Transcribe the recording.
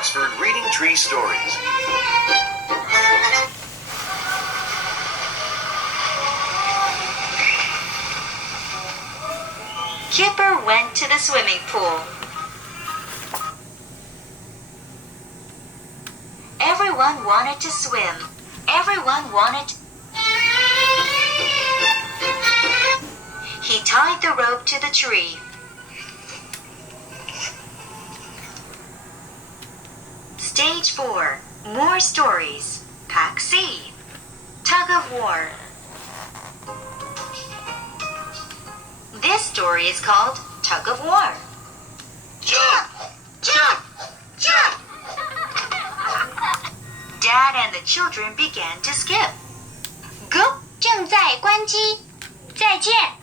Oxford Reading Tree Stories. Kipper went to the swimming pool. Everyone wanted to swim. Everyone wanted. He tied the rope to the tree. Stage 4. More stories. Pack C. Tug of War. This story is called Tug of War. Jump! Jump! Jump! Dad and the children began to skip. Go! 正在关机，再见。